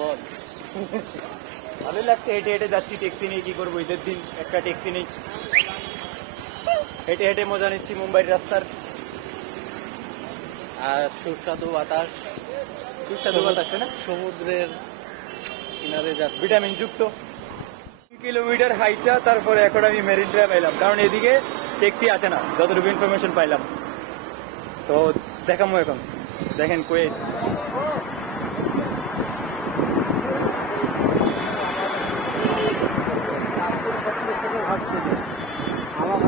বল। ভালোই লাগছে, হেঁটে হেঁটে যাচ্ছি। ট্যাক্সি নিয়ে কি করবো, ঈদের দিন একটা ট্যাক্সি নেই, হেঁটে হেঁটে মজা নিচ্ছি মুম্বাইয়ের রাস্তার। আর সুস্বাদু বাতাস, সুস্বাদু বাতাস, তাই না? সমুদ্রের কিনারে যাচ্ছে। ভিটামিন যুক্ত। 2 কিলোমিটার হাইটটা, তারপরে এখন আমি মেরিন ড্রাইভ এলাম, কারণ এদিকে ট্যাক্সি আসে না যতটুকু ইনফরমেশন পাইলাম। সো দেখামো এখন, দেখেন কই আইছি। আমার